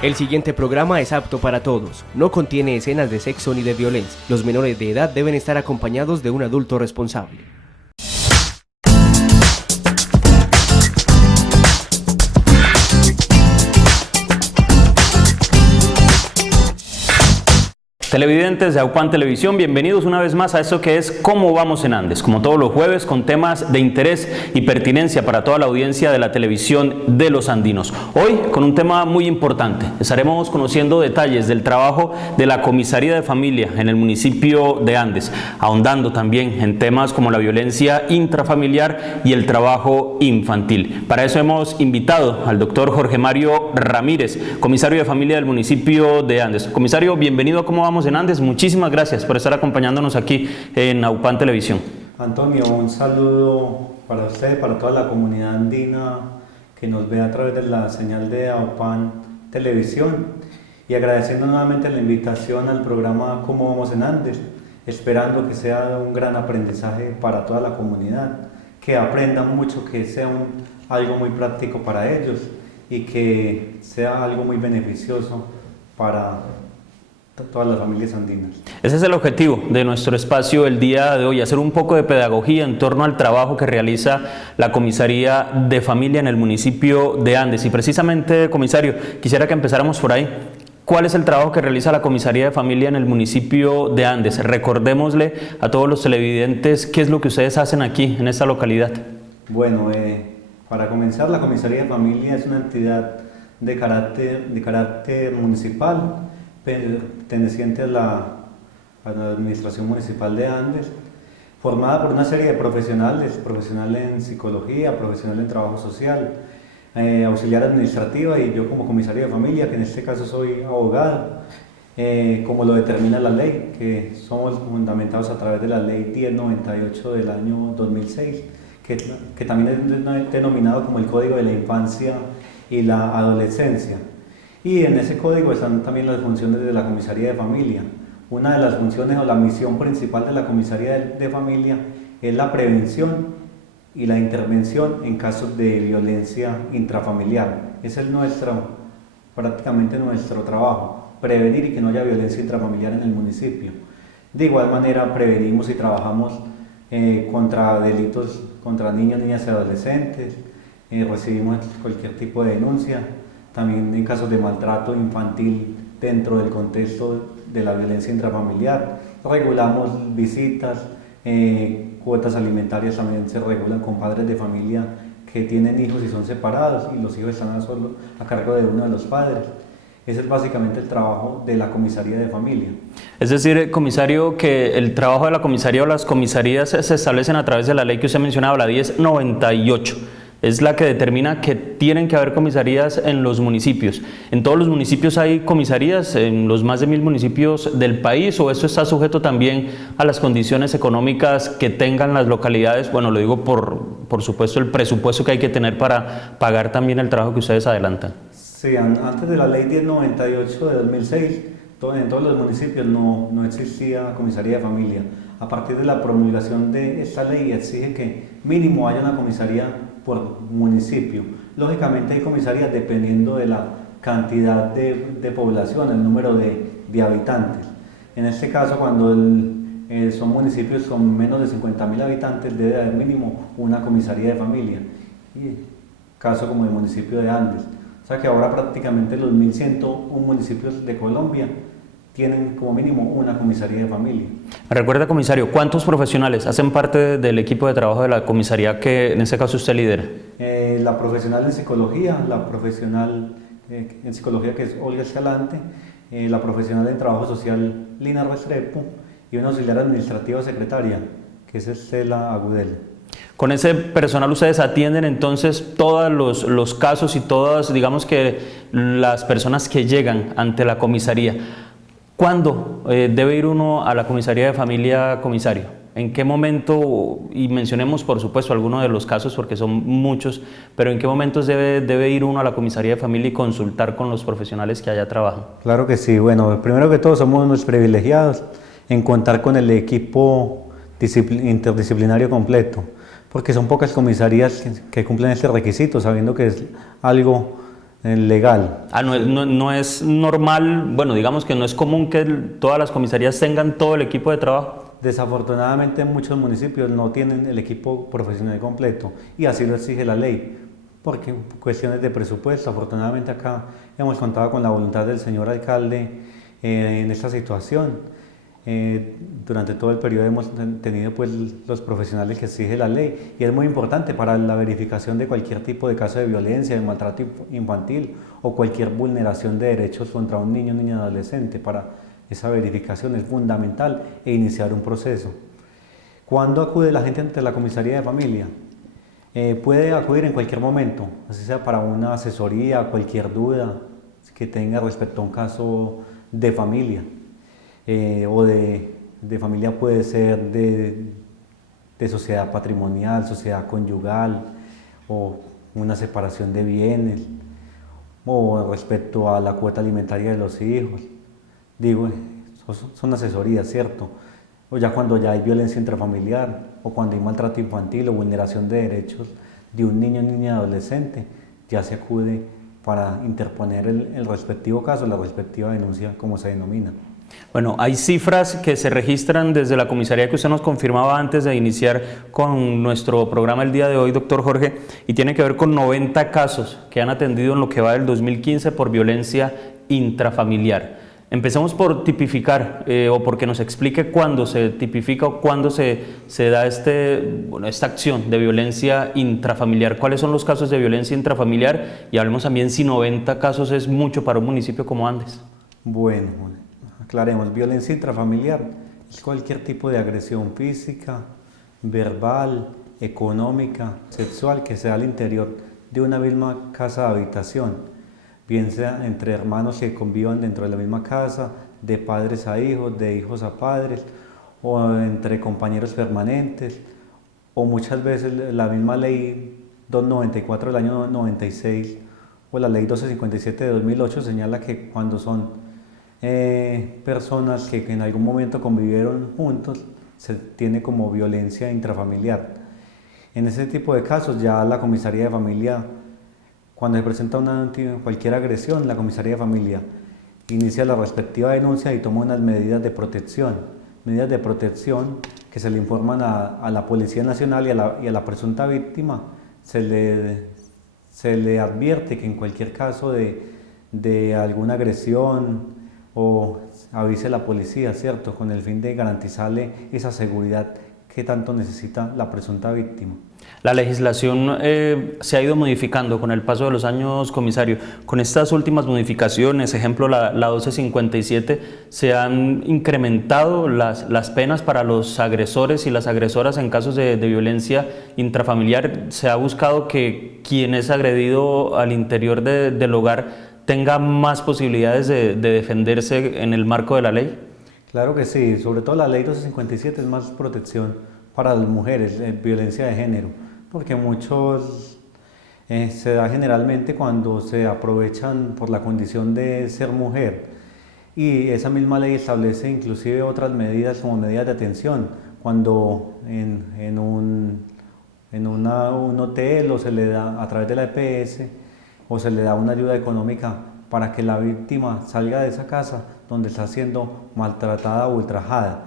El siguiente programa es apto para todos. No contiene escenas de sexo ni de violencia. Los menores de edad deben estar acompañados de un adulto responsable. Televidentes de AUPAN Televisión, bienvenidos una vez más a esto que es ¿Cómo vamos en Andes? Como todos los jueves, con temas de interés y pertinencia para toda la audiencia de la televisión de los andinos. Hoy con un tema muy importante. Estaremos conociendo detalles del trabajo de la Comisaría de Familia en el municipio de Andes, ahondando también en temas como la violencia intrafamiliar y el trabajo infantil. Para eso hemos invitado al doctor Jorge Mario Ramírez, comisario de familia del municipio de Andes. Comisario, bienvenido a ¿Cómo vamos en Andes? Muchísimas gracias por estar acompañándonos aquí en AUPAN Televisión. Antonio, un saludo para usted, para toda la comunidad andina que nos ve a través de la señal de AUPAN Televisión, y agradeciendo nuevamente la invitación al programa ¿Cómo vamos en Andes?, esperando que sea un gran aprendizaje para toda la comunidad, que aprendan mucho, que sea algo muy práctico para ellos y que sea algo muy beneficioso para todas las familias andinas. Ese es el objetivo de nuestro espacio el día de hoy, hacer un poco de pedagogía en torno al trabajo que realiza la Comisaría de Familia en el municipio de Andes. Y precisamente, comisario, quisiera que empezáramos por ahí. ¿Cuál es el trabajo que realiza la Comisaría de Familia en el municipio de Andes? Recordémosle a todos los televidentes qué es lo que ustedes hacen aquí en esta localidad. Bueno, para comenzar, la Comisaría de Familia es una entidad de carácter municipal, perteneciente a la Administración Municipal de Andes, formada por una serie de profesionales en psicología, profesional en trabajo social, auxiliar administrativa, y yo como comisario de familia, que en este caso soy abogado, como lo determina la ley, que somos fundamentados a través de la ley 1098 del año 2006, que también es denominado como el Código de la Infancia y la Adolescencia. Y en ese código están también las funciones de la Comisaría de Familia. Una de las funciones o la misión principal de la Comisaría de Familia es la prevención y la intervención en casos de violencia intrafamiliar. Ese es prácticamente nuestro trabajo, prevenir y que no haya violencia intrafamiliar en el municipio. De igual manera, prevenimos y trabajamos contra delitos contra niños, niñas y adolescentes, recibimos cualquier tipo de denuncia. También en casos de maltrato infantil dentro del contexto de la violencia intrafamiliar, regulamos visitas, cuotas alimentarias también se regulan con padres de familia que tienen hijos y son separados y los hijos están a cargo de uno de los padres. Ese es básicamente el trabajo de la Comisaría de Familia. Es decir, comisario, que el trabajo de la comisaría o las comisarías se establecen a través de la ley que usted mencionaba, la 1098. Es la que determina que tienen que haber comisarías en los municipios. ¿En todos los municipios hay comisarías, en los más de 1000 municipios del país, o esto está sujeto también a las condiciones económicas que tengan las localidades? Bueno, lo digo por supuesto el presupuesto que hay que tener para pagar también el trabajo que ustedes adelantan. Sí, antes de la ley 1098 de 2006, en todos los municipios no existía comisaría de familia. A partir de la promulgación de esta ley exige que mínimo haya una comisaría por municipio. Lógicamente hay comisarías dependiendo de la cantidad de población, el número de habitantes. En este caso, cuando son municipios con menos de 50.000 habitantes, debe haber mínimo una comisaría de familia. Y caso como el municipio de Andes. O sea que ahora prácticamente los 1101 municipios de Colombia tienen como mínimo una comisaría de familia. Recuerda, comisario, ¿cuántos profesionales hacen parte del equipo de trabajo de la comisaría que en este caso usted lidera? La profesional en psicología, la profesional en psicología que es Olga Escalante, la profesional en trabajo social Lina Restrepo y una auxiliar administrativa secretaria que es Estela Agudelo. Con ese personal ustedes atienden entonces todos los casos y todas, digamos que las personas que llegan ante la comisaría. ¿Cuándo debe ir uno a la comisaría de familia, comisario? ¿En qué momento? Y mencionemos por supuesto algunos de los casos porque son muchos, pero ¿en qué momentos debe ir uno a la comisaría de familia y consultar con los profesionales que allá trabajan? Claro que sí. Bueno, primero que todo somos unos privilegiados en contar con el equipo interdisciplinario completo, porque son pocas comisarías que cumplen este requisito, sabiendo que es algo legal. No es normal, bueno, digamos que no es común que todas las comisarías tengan todo el equipo de trabajo. Desafortunadamente muchos municipios no tienen el equipo profesional completo y así lo exige la ley, porque cuestiones de presupuesto. Afortunadamente acá hemos contado con la voluntad del señor alcalde en esta situación. Durante todo el periodo hemos tenido pues los profesionales que exige la ley y es muy importante para la verificación de cualquier tipo de caso de violencia, de maltrato infantil o cualquier vulneración de derechos contra un niño o niña adolescente. Para esa verificación es fundamental e iniciar un proceso. ¿Cuándo acude la gente ante la comisaría de familia? Puede acudir en cualquier momento, así sea para una asesoría, cualquier duda que tenga respecto a un caso de familia. O de familia puede ser de sociedad patrimonial, sociedad conyugal o una separación de bienes o respecto a la cuota alimentaria de los hijos. Digo, son asesorías, ¿cierto? O ya cuando ya hay violencia intrafamiliar o cuando hay maltrato infantil o vulneración de derechos de un niño o niña adolescente, ya se acude para interponer el respectivo caso, la respectiva denuncia, como se denomina. Bueno, hay cifras que se registran desde la comisaría que usted nos confirmaba antes de iniciar con nuestro programa el día de hoy, doctor Jorge, y tiene que ver con 90 casos que han atendido en lo que va del 2015 por violencia intrafamiliar. Empecemos por tipificar o porque nos explique cuándo se tipifica o cuándo se da esta acción de violencia intrafamiliar. ¿Cuáles son los casos de violencia intrafamiliar? Y hablemos también si 90 casos es mucho para un municipio como Andes. Bueno, aclaremos, violencia intrafamiliar es cualquier tipo de agresión física, verbal, económica, sexual que sea al interior de una misma casa de habitación, bien sea entre hermanos que convivan dentro de la misma casa, de padres a hijos, de hijos a padres, o entre compañeros permanentes, o muchas veces la misma ley 294 del año 96 o la ley 1257 de 2008 señala que cuando son personas que en algún momento convivieron juntos, se tiene como violencia intrafamiliar. En ese tipo de casos ya la comisaría de familia, cuando se presenta cualquier agresión, la comisaría de familia inicia la respectiva denuncia y toma unas medidas de protección que se le informan a la Policía Nacional y a la presunta víctima. Se le advierte que en cualquier caso de alguna agresión o avise a la policía, ¿cierto? Con el fin de garantizarle esa seguridad que tanto necesita la presunta víctima. La legislación se ha ido modificando con el paso de los años, comisario. Con estas últimas modificaciones, ejemplo la 1257, se han incrementado las penas para los agresores y las agresoras en casos de violencia intrafamiliar. Se ha buscado que quien es agredido al interior del hogar tenga más posibilidades de defenderse en el marco de la ley. Claro que sí, sobre todo la ley 1257 es más protección para las mujeres, violencia de género, porque muchos se da generalmente cuando se aprovechan por la condición de ser mujer, y esa misma ley establece inclusive otras medidas como medidas de atención, cuando en un hotel o se le da a través de la EPS o se le da una ayuda económica para que la víctima salga de esa casa donde está siendo maltratada o ultrajada.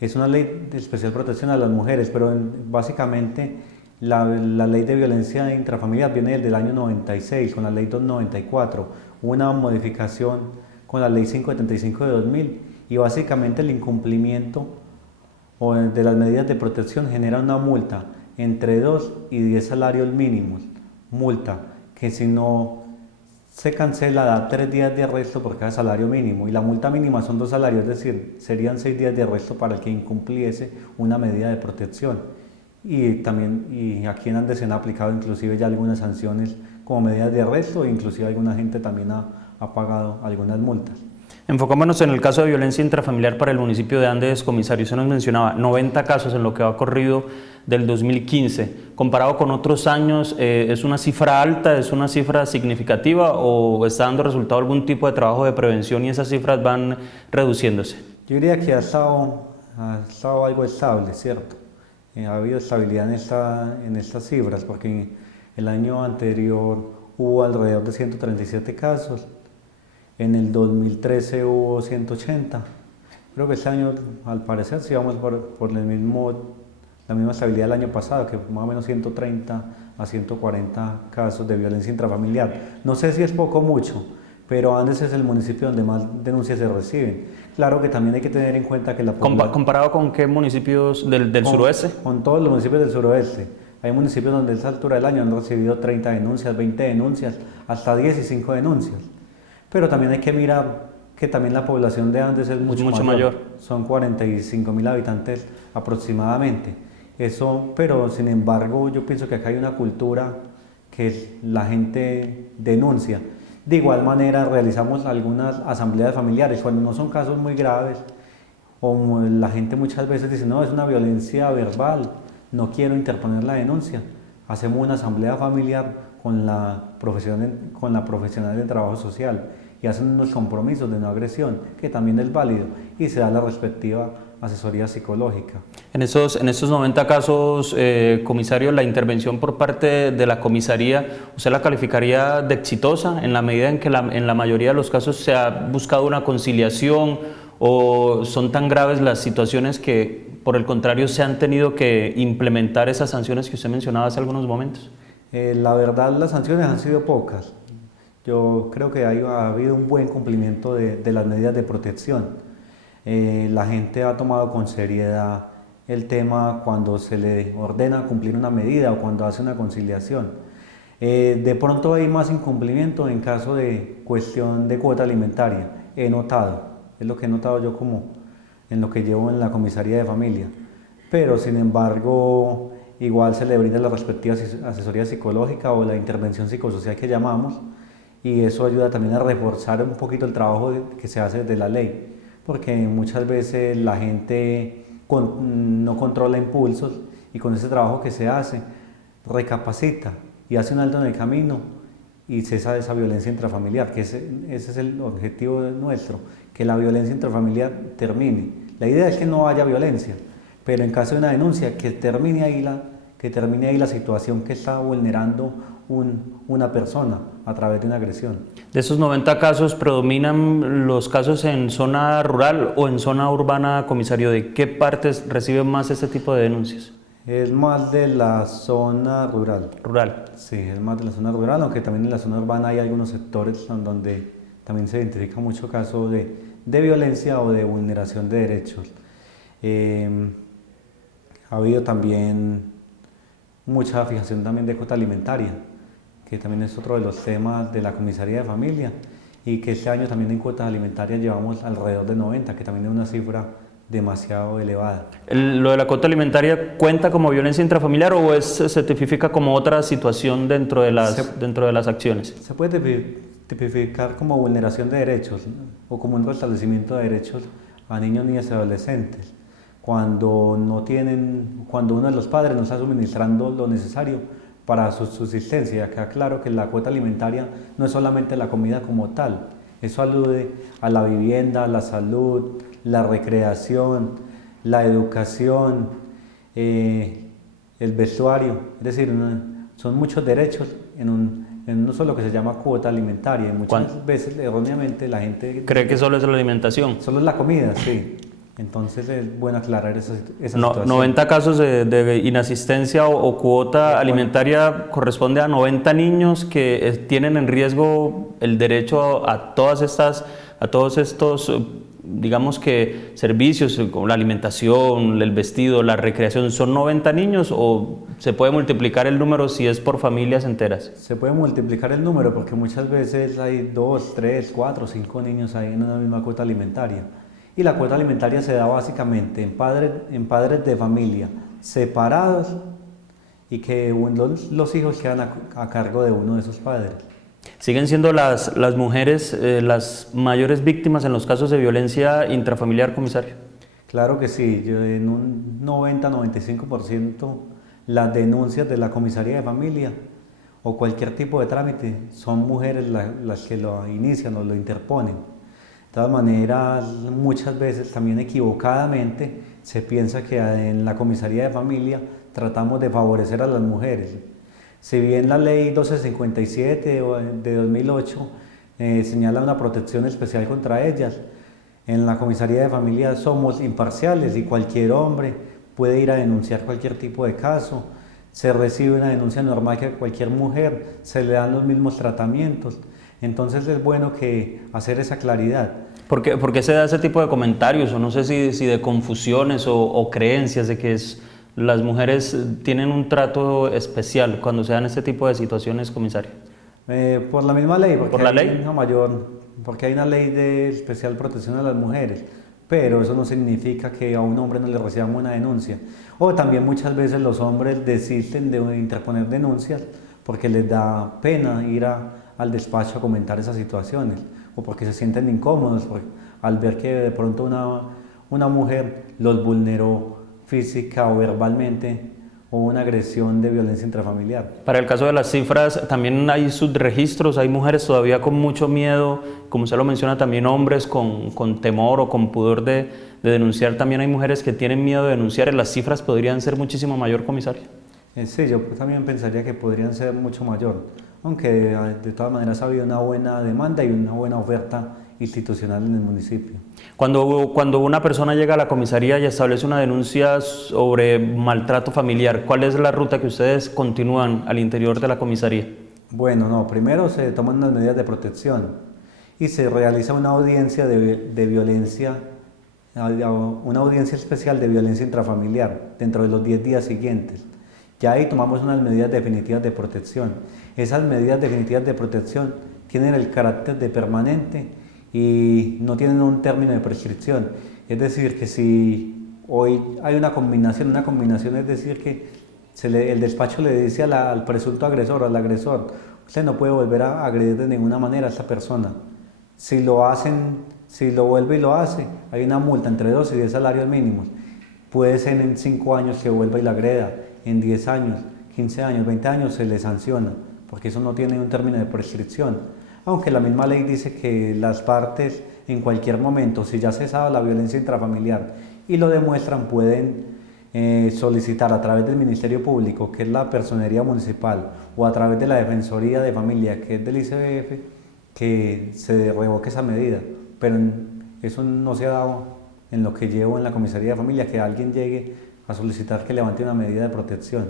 Es una ley de especial protección a las mujeres, pero básicamente la ley de violencia intrafamiliar viene desde el año 96 con la ley 294, una modificación con la ley 575 de 2000 y básicamente el incumplimiento de las medidas de protección genera una multa entre 2 y 10 salarios mínimos, multa que si no se cancela da 3 días de arresto por cada salario mínimo y la multa mínima son 2 salarios, es decir, serían 6 días de arresto para el que incumpliese una medida de protección. Y aquí en Andes se han aplicado inclusive ya algunas sanciones como medidas de arresto e inclusive alguna gente también ha pagado algunas multas. Enfocémonos en el caso de violencia intrafamiliar para el municipio de Andes, comisario. Usted nos mencionaba 90 casos en lo que va corrido del 2015. Comparado con otros años, ¿es una cifra alta, es una cifra significativa o está dando resultado algún tipo de trabajo de prevención y esas cifras van reduciéndose? Yo diría que ha estado algo estable, ¿cierto? Ha habido estabilidad en estas cifras porque el año anterior hubo alrededor de 137 casos, en el 2013 hubo 180. Creo que este año, al parecer, sí vamos por la misma estabilidad del año pasado, que más o menos 130 a 140 casos de violencia intrafamiliar. No sé si es poco o mucho, pero Andes es el municipio donde más denuncias se reciben. Claro que también hay que tener en cuenta que la población... ¿Comparado con qué municipios del suroeste? Con todos los municipios del suroeste. Hay municipios donde a esta altura del año han recibido 30 denuncias, 20 denuncias, hasta 15 denuncias. Pero también hay que mirar que también la población de Andes es mucho mayor. Son 45.000 habitantes aproximadamente. Pero sin embargo yo pienso que acá hay una cultura que la gente denuncia. De igual manera realizamos algunas asambleas familiares cuando no son casos muy graves, o la gente muchas veces dice, no, es una violencia verbal, no quiero interponer la denuncia. Hacemos una asamblea familiar con la profesional de trabajo social y hacen unos compromisos de no agresión, que también es válido, y se da la respectiva asesoría psicológica. En estos 90 casos, comisario, la intervención por parte de la comisaría, ¿usted la calificaría de exitosa en la medida en que en la mayoría de los casos se ha buscado una conciliación, o son tan graves las situaciones que por el contrario se han tenido que implementar esas sanciones que usted mencionaba hace algunos momentos? La verdad, las sanciones han sido pocas. Yo creo que ha habido un buen cumplimiento de las medidas de protección. La gente ha tomado con seriedad el tema cuando se le ordena cumplir una medida o cuando hace una conciliación. De pronto hay más incumplimiento en caso de cuestión de cuota alimentaria, he notado, es lo que he notado yo como en lo que llevo en la comisaría de familia, pero sin embargo igual se le brinda la respectiva asesoría psicológica o la intervención psicosocial que llamamos, y eso ayuda también a reforzar un poquito el trabajo que se hace desde la ley, porque muchas veces la gente no controla impulsos y con ese trabajo que se hace recapacita y hace un alto en el camino y cesa esa violencia intrafamiliar, que ese es el objetivo nuestro, que la violencia intrafamiliar termine. La idea es que no haya violencia, pero en caso de una denuncia que termine ahí la situación que está vulnerando una persona a través de una agresión. De esos 90 casos, ¿predominan los casos en zona rural o en zona urbana, comisario? ¿De qué partes reciben más este tipo de denuncias? Es más de la zona rural. Rural. Sí, es más de la zona rural, aunque también en la zona urbana hay algunos sectores donde también se identifica mucho caso de violencia o de vulneración de derechos. Ha habido también mucha fijación también de cuota alimentaria, que también es otro de los temas de la comisaría de familia, y que este año también en cuotas alimentarias llevamos alrededor de 90, que también es una cifra demasiado elevada. ¿Lo de la cuota alimentaria cuenta como violencia intrafamiliar o se tipifica como otra situación dentro de las acciones? Se puede tipificar como vulneración de derechos, ¿no? O como un restablecimiento de derechos a niños, niñas y adolescentes, cuando uno de los padres no está suministrando lo necesario para su subsistencia. Acá claro que la cuota alimentaria no es solamente la comida como tal, eso alude a la vivienda, la salud, la recreación, la educación, el vestuario, es decir, son muchos derechos en uno solo que se llama cuota alimentaria, y muchas veces erróneamente la gente cree que solo es la alimentación. Solo es la comida, sí. Entonces es bueno aclarar esa situación. 90 casos de inasistencia o cuota alimentaria corresponde a 90 niños que tienen en riesgo el derecho a todos estos, digamos que servicios como la alimentación, el vestido, la recreación. ¿Son 90 niños o se puede multiplicar el número si es por familias enteras? Se puede multiplicar el número porque muchas veces hay 2, 3, 4, 5 niños ahí en una misma cuota alimentaria. Y la cuota alimentaria se da básicamente en padres de familia separados y que los hijos quedan a cargo de uno de esos padres. ¿Siguen siendo las mujeres las mayores víctimas en los casos de violencia intrafamiliar, comisario? Claro que sí, en un 90-95% las denuncias de la comisaría de familia o cualquier tipo de trámite son mujeres las que lo inician o lo interponen. De todas maneras, muchas veces también equivocadamente se piensa que en la comisaría de familia tratamos de favorecer a las mujeres, Si bien la ley 1257 de 2008 señala una protección especial contra ellas, en la comisaría de familia somos imparciales y cualquier hombre puede ir a denunciar cualquier tipo de caso. Se recibe una denuncia normal que cualquier mujer, se le dan los mismos tratamientos. Entonces es bueno que hacer esa claridad. ¿Por qué se da ese tipo de comentarios? O no sé si de confusiones o creencias de que las mujeres tienen un trato especial cuando se dan este tipo de situaciones, comisario. Por la misma ley, ¿Por la ley? Porque hay una ley de especial protección a las mujeres, pero eso no significa que a un hombre no le reciban una denuncia. O también muchas veces los hombres desisten de interponer denuncias porque les da pena ir al despacho a comentar esas situaciones, o porque se sienten incómodos al ver que de pronto una mujer los vulneró física o verbalmente, o una agresión de violencia intrafamiliar. Para el caso de las cifras, también hay subregistros, hay mujeres todavía con mucho miedo, como usted lo menciona, también hombres con temor o con pudor de denunciar, también hay mujeres que tienen miedo de denunciar, y las cifras podrían ser muchísimo mayor, comisario. Sí, yo también pensaría que podrían ser mucho mayor, aunque de todas maneras ha habido una buena demanda y una buena oferta institucional en el municipio. Cuando una persona llega a la comisaría y establece una denuncia sobre maltrato familiar, ¿cuál es la ruta que ustedes continúan al interior de la comisaría? Bueno, no, primero se toman unas medidas de protección y se realiza una audiencia de violencia, una audiencia especial de violencia intrafamiliar dentro de los 10 días siguientes. Ya ahí tomamos unas medidas definitivas de protección. Esas medidas definitivas de protección tienen el carácter de permanente y no tienen un término de prescripción. Es decir, que si hoy hay una combinación es decir, que el despacho le dice al presunto agresor o al agresor: usted no puede volver a agredir de ninguna manera a esta persona. Si lo vuelve y lo hace, hay una multa entre 2 y 10 salarios mínimos. Puede ser en 5 años que vuelva y la agreda, en 10 años, 15 años, 20 años se le sanciona, porque eso no tiene un término de prescripción. Aunque la misma ley dice que las partes en cualquier momento, si ya cesaba la violencia intrafamiliar y lo demuestran, pueden solicitar a través del Ministerio Público, que es la Personería Municipal, o a través de la Defensoría de Familia, que es del ICBF, que se revoque esa medida. Pero eso no se ha dado en lo que llevo en la Comisaría de Familia, que alguien llegue a solicitar que levante una medida de protección.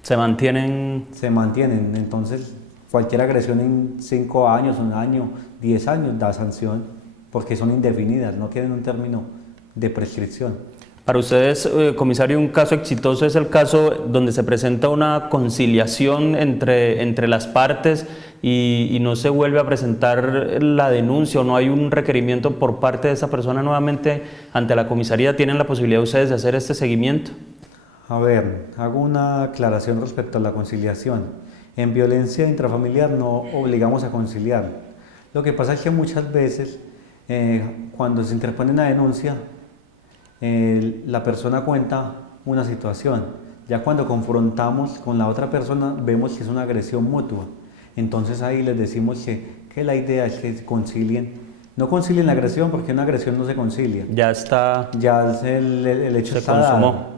¿Se mantienen? Se mantienen, entonces cualquier agresión en 5 años, 1 año, 10 años da sanción, porque son indefinidas, no tienen un término de prescripción. Para ustedes, comisario, un caso exitoso es el caso donde se presenta una conciliación entre las partes y no se vuelve a presentar la denuncia, o no hay un requerimiento por parte de esa persona nuevamente ante la comisaría. ¿Tienen la posibilidad ustedes de hacer este seguimiento? A ver, hago una aclaración respecto a la conciliación. En violencia intrafamiliar no obligamos a conciliar. Lo que pasa es que muchas veces cuando se interpone una denuncia, la persona cuenta una situación. Ya cuando confrontamos con la otra persona vemos que es una agresión mutua. Entonces ahí les decimos que la idea es que concilien. No concilien la agresión, porque una agresión no se concilia. Ya está. Ya el hecho está dado.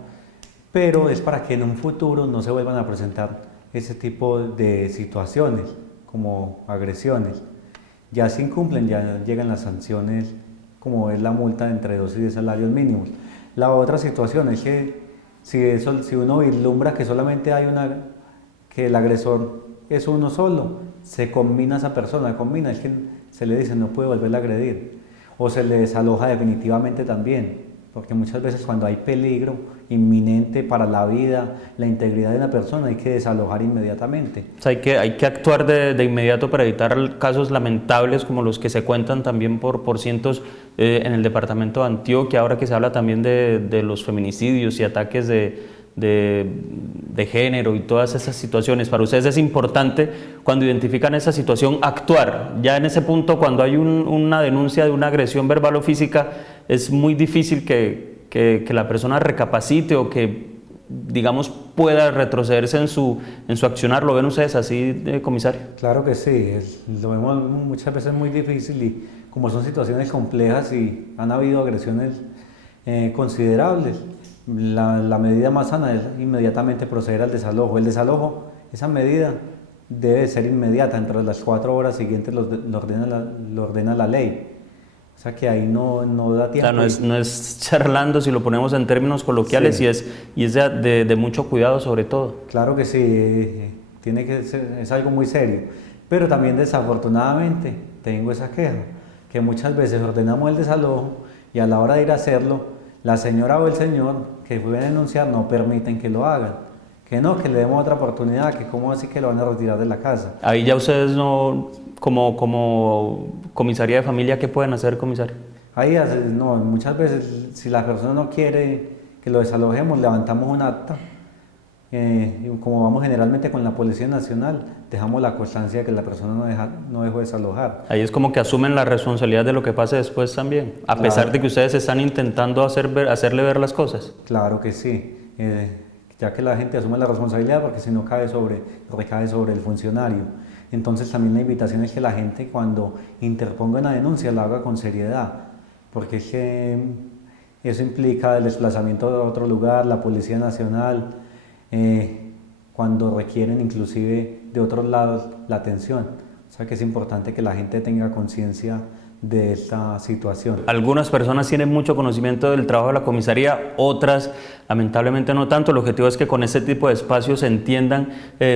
Pero es para que en un futuro no se vuelvan a presentar ese tipo de situaciones como agresiones. Ya se incumplen, ya llegan las sanciones, como es la multa de entre 2 y 10 salarios mínimos. La otra situación es que si uno vislumbra que solamente que el agresor es uno solo, se combina esa persona, es que se le dice no puede volver a agredir, o se le desaloja definitivamente también, porque muchas veces cuando hay peligro inminente para la vida, la integridad de una persona, hay que desalojar inmediatamente. O sea, hay que actuar de inmediato para evitar casos lamentables como los que se cuentan también por cientos en el departamento de Antioquia, ahora que se habla también de los feminicidios y ataques de género y todas esas situaciones. Para ustedes es importante, cuando identifican esa situación, actuar. Ya en ese punto, cuando hay una denuncia de una agresión verbal o física, es muy difícil que la persona recapacite o que, digamos, pueda retrocederse en su accionar. ¿Lo ven ustedes así, comisario? Claro que sí, lo vemos muchas veces muy difícil, y como son situaciones complejas y han habido agresiones considerables, la medida más sana es inmediatamente proceder al desalojo. El desalojo esa medida debe ser inmediata, entre las 4 horas siguientes lo ordena la ley. O sea que ahí no da O tiempo. sea, no es charlando, si lo ponemos en términos coloquiales, Sí. y es de mucho cuidado sobre todo. Claro que sí, tiene que ser, es algo muy serio. Pero también desafortunadamente tengo esa queja, que muchas veces ordenamos el desalojo y a la hora de ir a hacerlo, la señora o el señor que fue a denunciar no permiten que lo hagan. Que no, que le demos otra oportunidad, que cómo así que lo van a retirar de la casa. Ahí ya ustedes no, como comisaría de familia, ¿qué pueden hacer, comisario? Ahí no, muchas veces si la persona no quiere que lo desalojemos, levantamos un acta. Y como vamos generalmente con la Policía Nacional, dejamos la constancia de que la persona no dejó desalojar. Ahí es como que asumen la responsabilidad de lo que pase después también, a pesar de que ustedes están intentando hacerle ver las cosas. Claro que sí, ya que la gente asume la responsabilidad, porque si no recae sobre el funcionario. Entonces también la invitación es que la gente cuando interponga una denuncia la haga con seriedad, porque es que eso implica el desplazamiento a otro lugar, la Policía Nacional, cuando requieren inclusive de otros lados la atención. O sea que es importante que la gente tenga conciencia de esta situación. Algunas personas tienen mucho conocimiento del trabajo de la comisaría, otras lamentablemente no tanto. El objetivo es que con este tipo de espacios se entiendan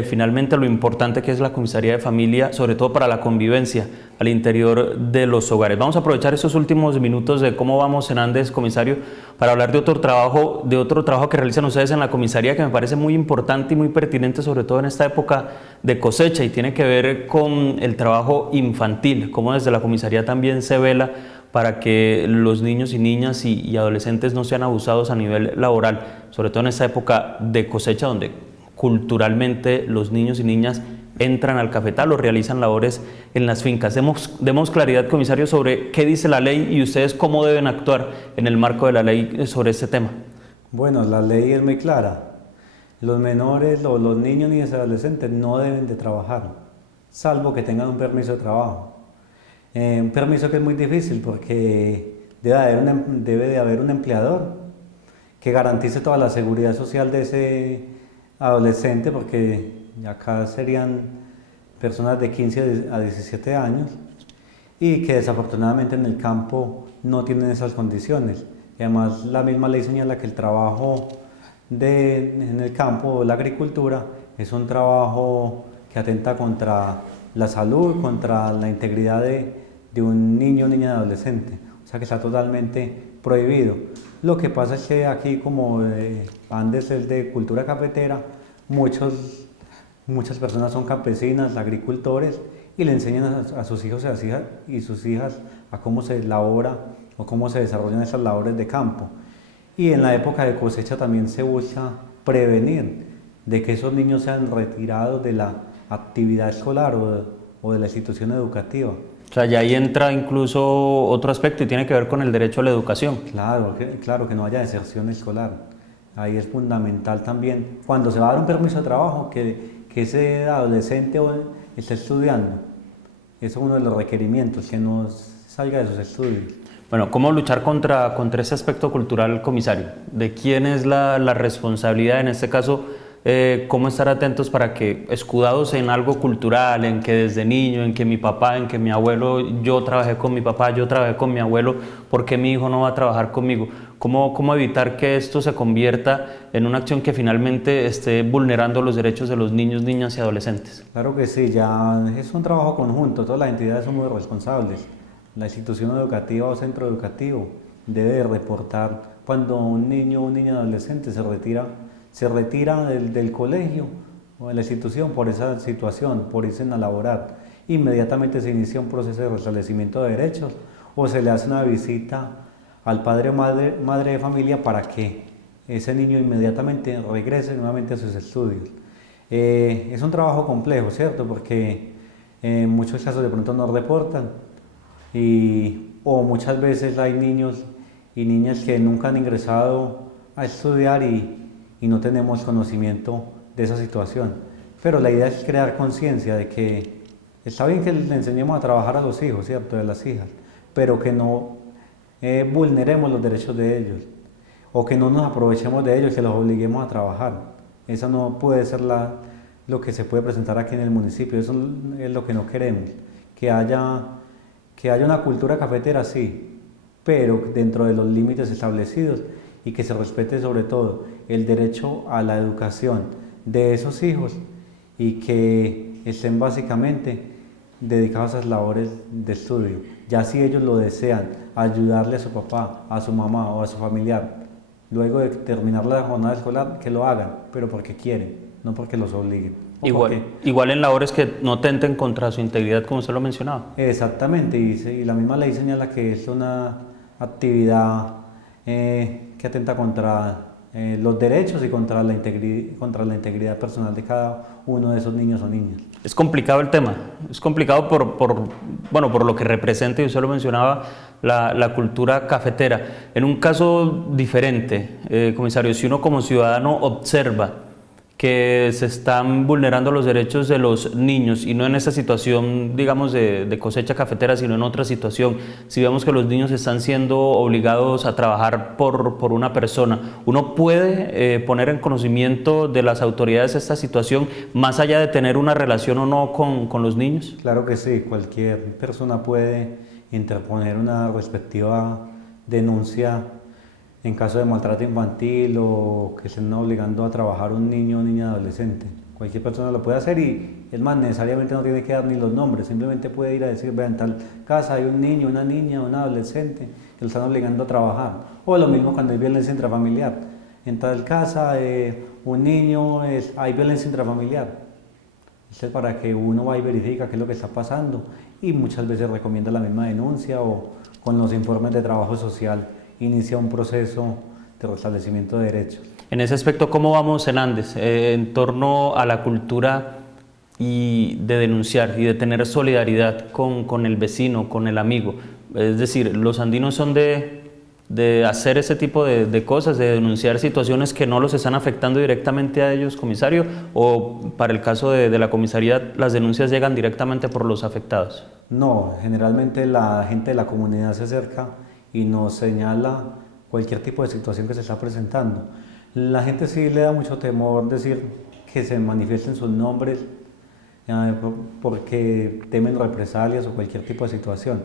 finalmente lo importante que es la comisaría de familia, sobre todo para la convivencia al interior de los hogares. Vamos a aprovechar estos últimos minutos de cómo vamos en Andes, comisario, para hablar de otro trabajo que realizan ustedes en la comisaría, que me parece muy importante y muy pertinente, sobre todo en esta época de cosecha, y tiene que ver con el trabajo infantil, cómo desde la comisaría también se vela para que los niños y niñas y adolescentes no sean abusados a nivel laboral, sobre todo en esta época de cosecha donde culturalmente los niños y niñas entran al cafetal o realizan labores en las fincas. Demos claridad, comisario, sobre qué dice la ley y ustedes cómo deben actuar en el marco de la ley sobre este tema. Bueno, la ley es muy clara. Los menores o los niños y adolescentes no deben de trabajar, salvo que tengan un permiso de trabajo. Un permiso que es muy difícil porque debe de haber un empleador que garantice toda la seguridad social de ese adolescente, porque acá serían personas de 15 a 17 años y que desafortunadamente en el campo no tienen esas condiciones. Y además la misma ley señala que el trabajo en el campo o la agricultura es un trabajo que atenta contra la salud, contra la integridad de un niño o niña adolescente, o sea que está totalmente prohibido. Lo que pasa es que aquí, como Andes es de cultura cafetera, muchas personas son campesinas, agricultores, y le enseñan a sus hijos y sus hijas a cómo se elabora o cómo se desarrollan esas labores de campo. Y en la época de cosecha también se busca prevenir de que esos niños sean retirados de la actividad escolar o de la institución educativa. O sea, ya ahí entra incluso otro aspecto y tiene que ver con el derecho a la educación. Claro que no haya deserción escolar. Ahí es fundamental también, cuando se va a dar un permiso de trabajo, que ese adolescente esté estudiando. Eso es uno de los requerimientos, que no salga de sus estudios. Bueno, ¿cómo luchar contra ese aspecto cultural, comisario? ¿De quién es la responsabilidad en este caso? ¿Cómo estar atentos para que, escudados en algo cultural, en que desde niño, en que mi papá, en que mi abuelo, yo trabajé con mi papá, yo trabajé con mi abuelo, ¿por qué mi hijo no va a trabajar conmigo? ¿Cómo evitar que esto se convierta en una acción que finalmente esté vulnerando los derechos de los niños, niñas y adolescentes? Claro que sí, ya es un trabajo conjunto, todas las entidades son muy responsables. La institución educativa o centro educativo debe reportar cuando un niño o una niña adolescente se retira del colegio o de la institución por esa situación, por irse a laborar. Inmediatamente se inicia un proceso de restablecimiento de derechos o se le hace una visita al padre o madre de familia para que ese niño inmediatamente regrese nuevamente a sus estudios. Es un trabajo complejo, ¿cierto? Porque en muchos casos de pronto no reportan o muchas veces hay niños y niñas que nunca han ingresado a estudiar y no tenemos conocimiento de esa situación. Pero la idea es crear conciencia de que está bien que le enseñemos a trabajar a los hijos, ¿cierto? De las hijas, pero que no vulneremos los derechos de ellos o que no nos aprovechemos de ellos, que los obliguemos a trabajar. Esa no puede ser lo que se puede presentar aquí en el municipio. Eso es lo que no queremos, que haya una cultura cafetera, sí, pero dentro de los límites establecidos y que se respete sobre todo el derecho a la educación de esos hijos y que estén básicamente dedicados a esas labores de estudio. Ya si ellos lo desean, ayudarle a su papá, a su mamá o a su familiar, luego de terminar la jornada escolar, que lo hagan, pero porque quieren, no porque los obliguen. Igual en labores que no tenten contra su integridad, como usted lo mencionaba. Exactamente, y la misma ley señala que es una actividad que atenta contra los derechos y contra la integridad personal de cada uno de esos niños o niñas. Es complicado el tema, es complicado por lo que representa, y usted lo mencionaba, la cultura cafetera. En un caso diferente, comisario, si uno como ciudadano observa que se están vulnerando los derechos de los niños, y no en esta situación, digamos, de cosecha cafetera, sino en otra situación, si vemos que los niños están siendo obligados a trabajar por una persona, ¿uno puede poner en conocimiento de las autoridades esta situación, más allá de tener una relación o no con los niños? Claro que sí, cualquier persona puede interponer una respectiva denuncia en caso de maltrato infantil o que estén obligando a trabajar un niño o niña adolescente. Cualquier persona lo puede hacer, y es más, necesariamente no tiene que dar ni los nombres, simplemente puede ir a decir, vean, en tal casa hay un niño, una niña, un adolescente que lo están obligando a trabajar. O lo mismo cuando hay violencia intrafamiliar. En tal casa un niño, hay violencia intrafamiliar. Esto es para que uno va y verifica qué es lo que está pasando, y muchas veces recomienda la misma denuncia, o con los informes de trabajo social inicia un proceso de restablecimiento de derechos. En ese aspecto, ¿cómo vamos en Andes en torno a la cultura y de denunciar y de tener solidaridad con el vecino, con el amigo? Es decir, los andinos son de hacer ese tipo de cosas, de denunciar situaciones que no los están afectando directamente a ellos, comisario, o para el caso de la comisaría, las denuncias llegan directamente por los afectados. No, generalmente la gente de la comunidad se acerca y nos señala cualquier tipo de situación que se está presentando. La gente sí le da mucho temor decir que se manifiesten sus nombres porque temen represalias o cualquier tipo de situación.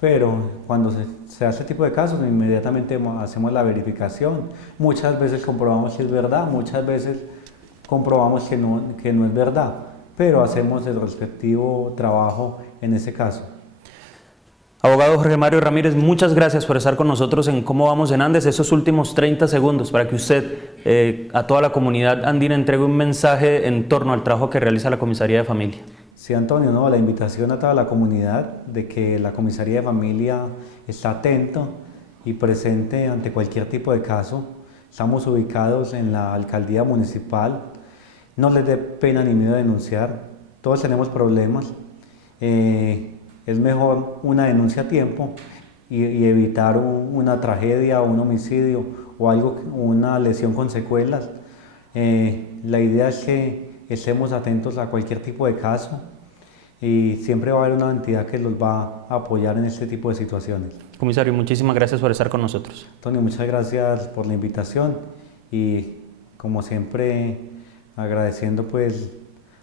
Pero cuando se hace este tipo de casos, inmediatamente hacemos la verificación. Muchas veces comprobamos que es verdad, muchas veces comprobamos que no es verdad, pero hacemos el respectivo trabajo en ese caso. Abogado Jorge Mario Ramírez, muchas gracias por estar con nosotros en Cómo Vamos en Andes. Esos últimos 30 segundos para que usted a toda la comunidad andina entregue un mensaje en torno al trabajo que realiza la Comisaría de Familia. Sí, Antonio, no, la invitación a toda la comunidad de que la Comisaría de Familia está atento y presente ante cualquier tipo de caso. Estamos ubicados en la Alcaldía Municipal. No les dé pena ni miedo denunciar. Todos tenemos problemas. Es mejor una denuncia a tiempo y evitar una tragedia o un homicidio o una lesión con secuelas. La idea es que estemos atentos a cualquier tipo de caso, y siempre va a haber una entidad que los va a apoyar en este tipo de situaciones. Comisario, muchísimas gracias por estar con nosotros. Antonio, muchas gracias por la invitación, y como siempre agradeciendo pues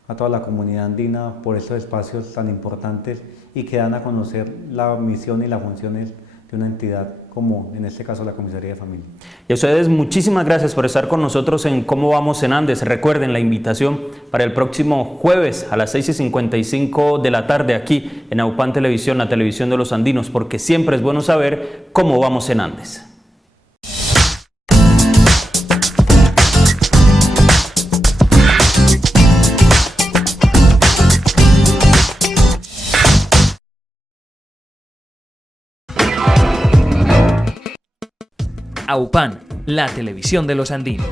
a toda la comunidad andina por estos espacios tan importantes y que dan a conocer la misión y las funciones de una entidad como en este caso la Comisaría de Familia. Y a ustedes muchísimas gracias por estar con nosotros en Cómo Vamos en Andes. Recuerden la invitación para el próximo jueves a las 6:55 de la tarde aquí en AUPAN Televisión, la televisión de los andinos, porque siempre es bueno saber cómo vamos en Andes. AUPAN, la televisión de los andinos.